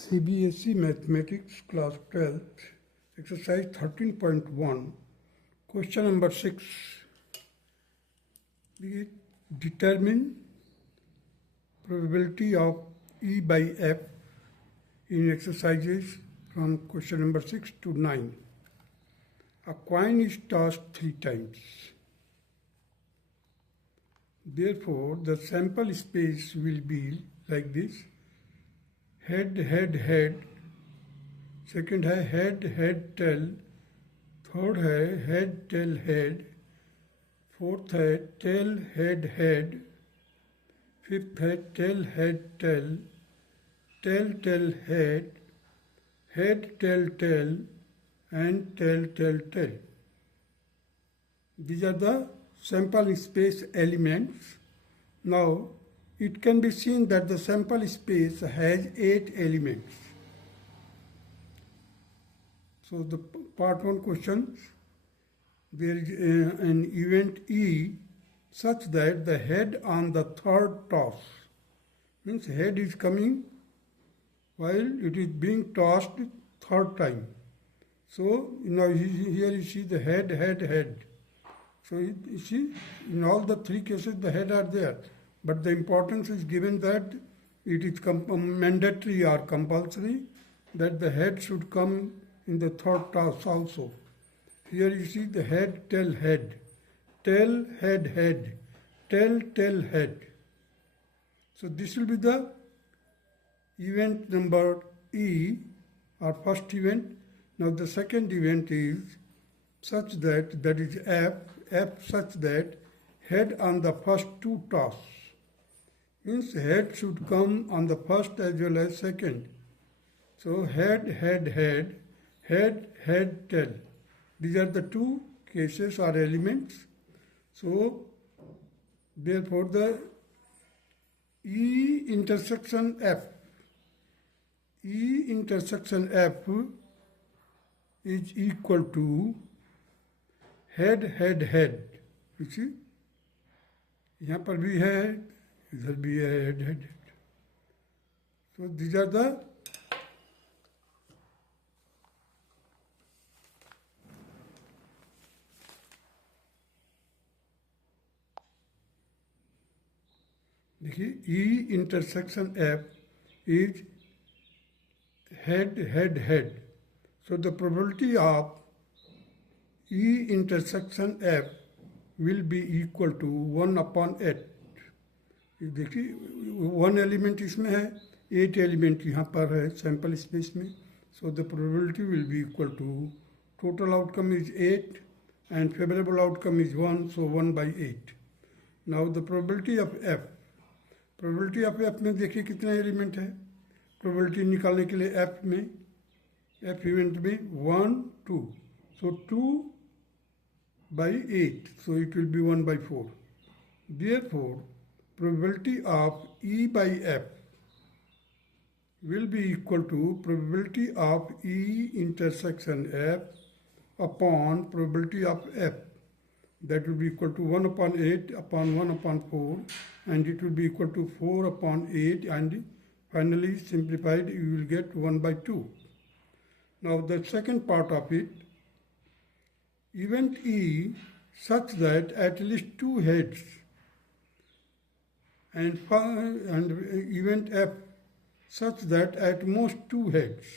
CBSE Mathematics Class 12th, Exercise 13.1, Question number 6. Determine probability of E by F in exercises from question number 6 to 9. A coin is tossed 3 times. Therefore, the sample space will be like this. Head, head, head. Second है head, head, tail. Third है head, tail, head. Fourth है tail, head, head. Fifth है tail, head, tail. Tail, tail, head. Head, tail, tail. And tail, tail, tail. These are the sample space elements. Now, it can be seen that the sample space has 8 elements. So the part 1 question, there is an event E such that the head on the third toss, means head is coming while it is being tossed third time. So now here you see the head, head, head. So you see in all the 3 cases the head are there. But the importance is given that it is mandatory or compulsory that the head should come in the third toss also. Here you see the head, tail, head. Tail, head, head. Tail, tail, head. So this will be the event number E, or first event. Now the second event is such that is F such that head on the first 2 toss. Means head should come on the first as well as second. So head, head, head, head, head, tail. These are the 2 cases or elements. So therefore the E intersection F is equal to head, head, head. You see? यहाँ पर भी है, इधर भी है head, head, head. So these are the देखिए E intersection F is head, head, head. So the probability of E intersection F will be equal to 1 upon 8. देखिए 1 element इसमें है, 8 एलिमेंट यहाँ पर है सैम्पल स्पेस में. So the probability will be equal to total outcome is 8 and favourable outcome is 1, so 1/8. Now the probability of F. Probability of F में देखिए कितने एलिमेंट है. प्रोबेबिलिटी निकालने के लिए एफ में, एफ इवेंट में 1, 2, सो 2/8, so it will be 1/4. Therefore, probability of E by F will be equal to probability of E intersection F upon probability of F. That will be equal to 1 upon 8 upon 1 upon 4, and it will be equal to 4 upon 8, and finally simplified you will get 1/2. Now the second part of it, event E such that at least 2 heads, and event F such that at most 2 heads.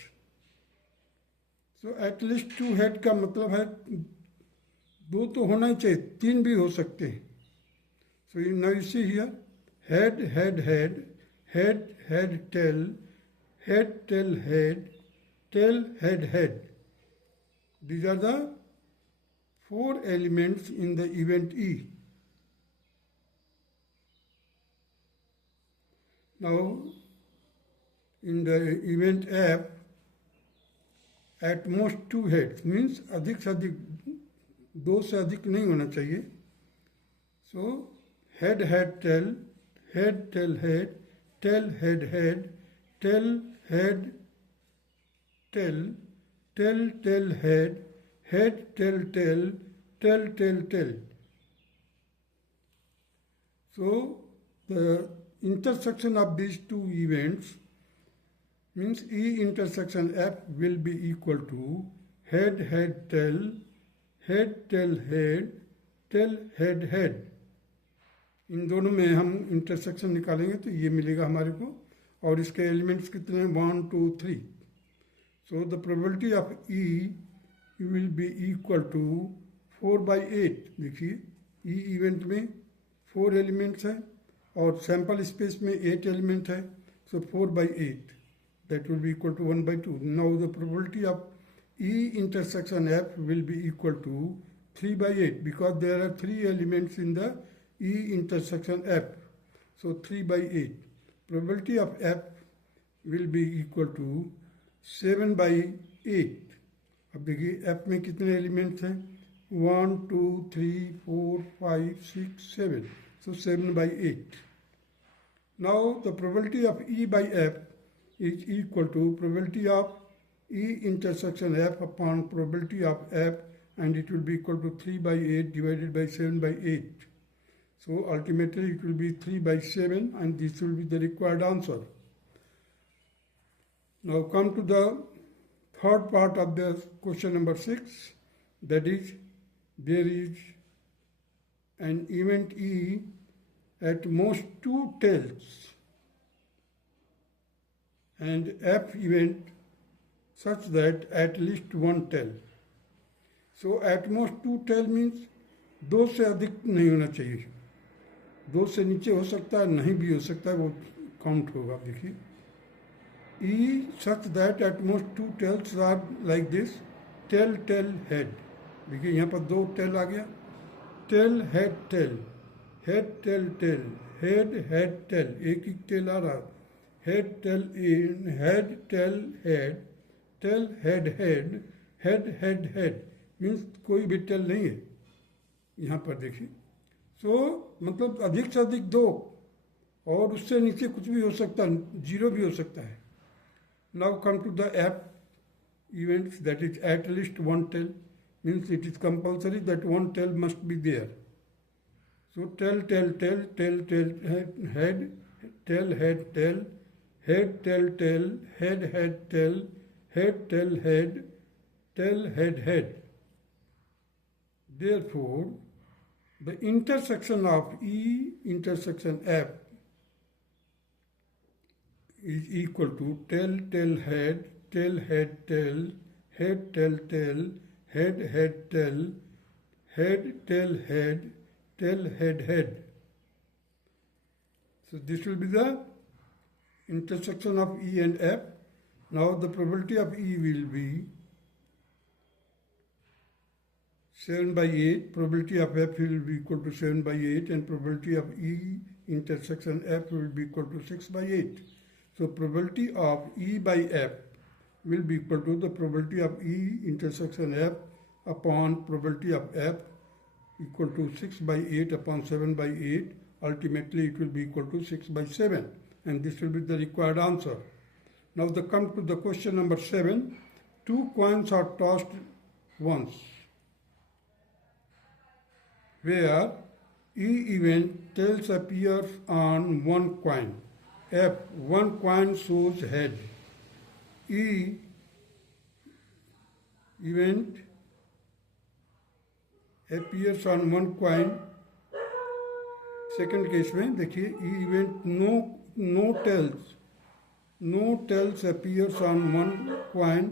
So at least 2 head का मतलब है 2 तो होना ही चाहिए, 3 भी हो सकते हैं. So now you see here, head, head, head, head, head, tail, head, tail, head, tail, head, head. These are the 4 elements in the event E. Now, in the event F, at most 2 heads, means अधिक से अधिक 2 से अधिक नहीं होना चाहिए. So, head, head, tail, head, tail, head, tail, head, head, tail, head, tail, tail, tail, head, head, tail, tail, tail, tail, tail. So the intersection of these 2 events means E intersection F will be equal to head head tail head tail head. इन दोनों में हम intersection निकालेंगे तो ये मिलेगा हमारे को, और इसके एलिमेंट्स कितने हैं 1 2 3. So the probability of E will be equal to 4/8. देखिए ई इवेंट में 4 एलिमेंट्स हैं और सैंपल स्पेस में 8 एलिमेंट है, सो 4/8 that will be equal to 1/2. Now the probability of E intersection F will be equal to 3/8 because there are 3 elements in the E intersection F. So 3/8. Probability of F will be equal to 7/8. अब देखिए F में कितने elements हैं 1 2 3 4 5 6 7. So 7/8. Now the probability of E by F is equal to probability of E intersection F upon probability of F, and it will be equal to 3/8 divided by 7/8. So ultimately it will be 3/7, and this will be the required answer. Now come to the third part of the question number 6, that is there is an event E at most 2 tails and F event such that at least 1 tail. So at most 2 tail means 2 से अधिक नहीं होना चाहिए, 2 से नीचे हो सकता है, नहीं भी हो सकता है, वो काउंट होगा. देखिए E such that at most 2 tails are like this, tail head. देखिए यहाँ पर 2 tail आ गया, tail head tail tail head tail, एक ही tail आ रहा, head tail in head tail head means कोई भी tail नहीं है यहाँ पर. देखिए सो मतलब अधिक से अधिक 2 और उससे नीचे कुछ भी हो सकता है, 0 भी हो सकता है. Now come to the F events, that is at least 1 tail, means it is compulsory that 1 tail must be there. So tail head tail head tail head tail head. Therefore the intersection of E intersection F is equal to tail head tail head tail head tail tail head tail head. So this will be the intersection of E and F. Now the probability of E will be 7/8, probability of F will be equal to 7/8, and probability of E intersection F will be equal to 6/8. So probability of E by F will be equal to the probability of E intersection F upon probability of F equal to 6/8 upon 7/8. Ultimately it will be equal to 6/7, and this will be the required answer. Now come to the question number 7. 2 coins are tossed once, where E event tails appears on 1 coin. F 1 coin shows head. E event appears on 1 coin. Second case में देखिए E event no tails appears on 1 coin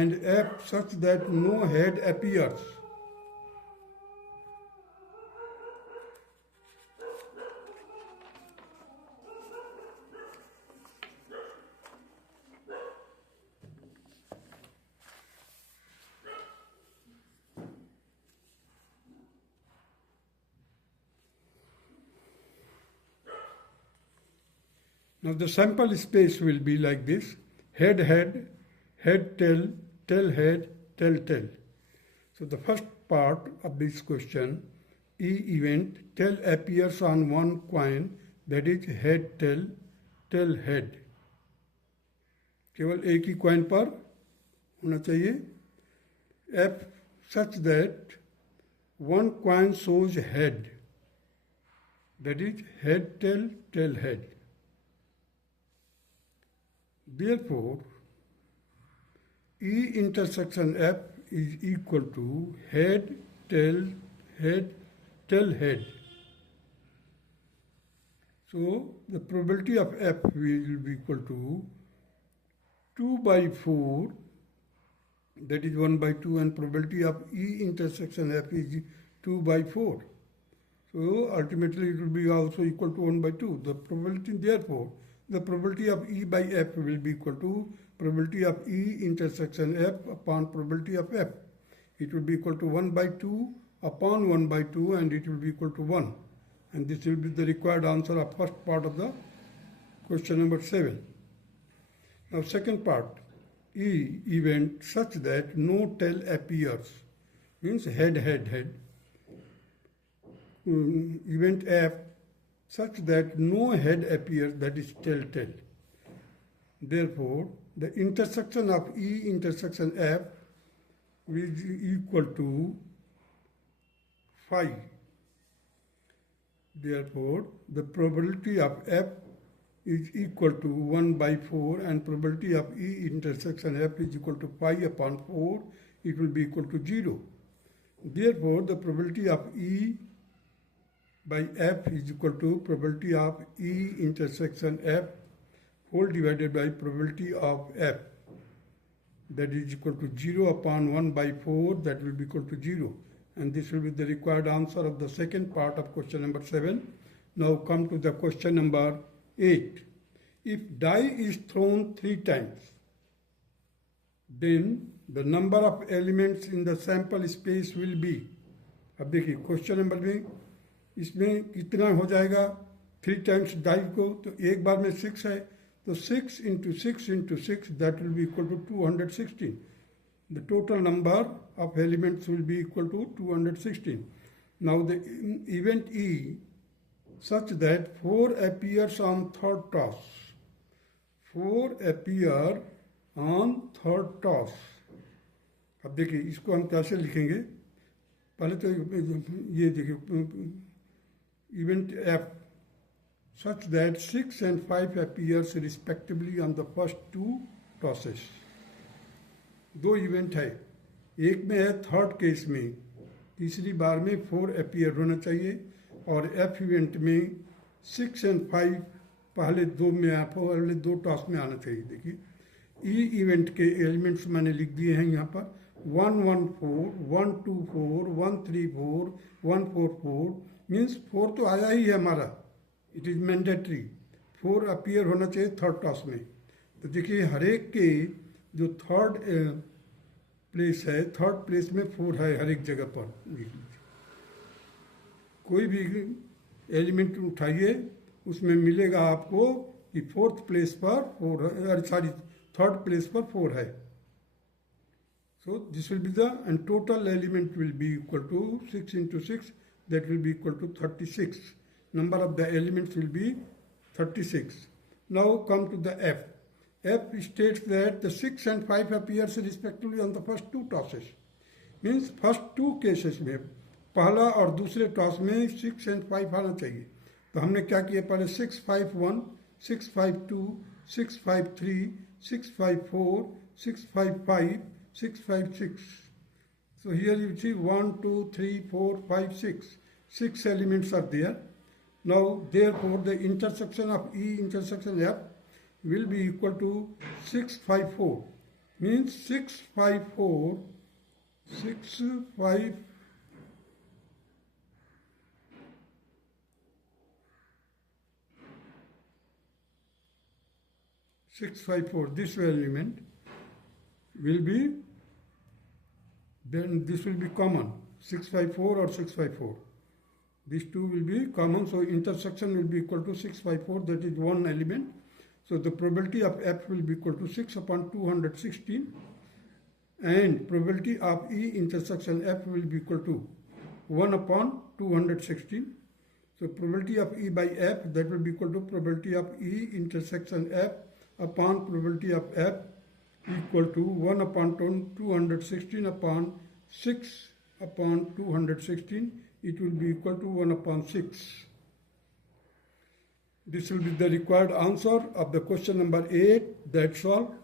and F such that no head appears. Now the sample space will be like this: head tail, tail head, tail. So the first part of this question, E event, tail appears on 1 coin, that is head tail head. केवल एक ही coin पर होना चाहिए. F such that 1 coin shows head, that is head tail head. Therefore, E intersection F is equal to head, tail, head, tail, head. So the probability of F will be equal to 2 by 4, that is 1 by 2, and probability of E intersection F is 2 by 4. So ultimately it will be also equal to 1 by 2. The probability, therefore, the probability of E by F will be equal to probability of E intersection F upon probability of F. It will be equal to 1 by 2 upon 1 by 2, and it will be equal to 1. And this will be the required answer of first part of the question number 7. Now second part, E event such that no tail appears, means head, head, head. Event F such that no head appears, that is tail, tail. Therefore, the intersection of E intersection F is equal to 5. Therefore, the probability of F is equal to 1 by 4, and probability of E intersection F is equal to 5 upon 4. It will be equal to 0. Therefore, the probability of E by F is equal to probability of E intersection F whole divided by probability of F, that is equal to 0 upon 1 by 4, that will be equal to 0. And this will be the required answer of the second part of question number 7. Now come to the question number 8. If die is thrown 3 times, then the number of elements in the sample space will be, अब देखिए question number में इसमें कितना हो जाएगा 3 times die को, तो एक बार में 6 है, तो 6 into 6 into 6, that will be equal to 216. The total number of elements will be equal to 216. Now the event E such that 4 appears on third toss. 4 appear on third toss. अब देखिए इसको हम कैसे लिखेंगे, पहले तो ये देखिए event F such that 6 and 5 appears respectively on the first 2 tosses. 2 event है, एक में है थर्ड केस में तीसरी बार में 4 अपीयर होना चाहिए, और F इवेंट में 6 and 5 पहले 2 में पहले 2 टॉस में आना चाहिए. देखिए ई इवेंट के एलिमेंट्स मैंने लिख दिए हैं यहाँ पर 114, 124, 134, 144, मीन्स 4 तो आया ही है हमारा, इट इज़ मैंडेटरी. 4 अपीयर होना चाहिए थर्ड टॉस में. तो देखिए हर एक के जो थर्ड प्लेस है, थर्ड प्लेस में 4 है हर एक जगह पर. कोई भी एलिमेंट उठाइए उसमें मिलेगा आपको कि फोर्थ प्लेस पर 4 है, सॉरी थर्ड प्लेस पर 4 है. So this will be the, and total element will be equal to 6 into 6, that will be equal to 36. Number of the elements will be 36. Now come to the F. F states that the 6 and 5 appears respectively on the first 2 tosses. Means first 2 cases में पहला और दूसरे toss में 6 and 5 आना चाहिए. तो हमने क्या किया, पहले 651, 652, 653, 654, 655, 656. So here you see 1, 2, 3, 4, 5, 6. 6 elements are there. Now therefore the intersection of E intersection F will be equal to 654. Means 654, 654, this element will be, then this will be common, 654 or 654. These two will be common, so intersection will be equal to 654, that is one element. So the probability of F will be equal to 6 upon 216, and probability of E intersection F will be equal to 1 upon 216. So probability of E by F, that will be equal to probability of E intersection F upon probability of F equal to 1 upon 216 upon 6 upon 216. It will be equal to 1 upon 6. This will be the required answer of the question number 8. That's all.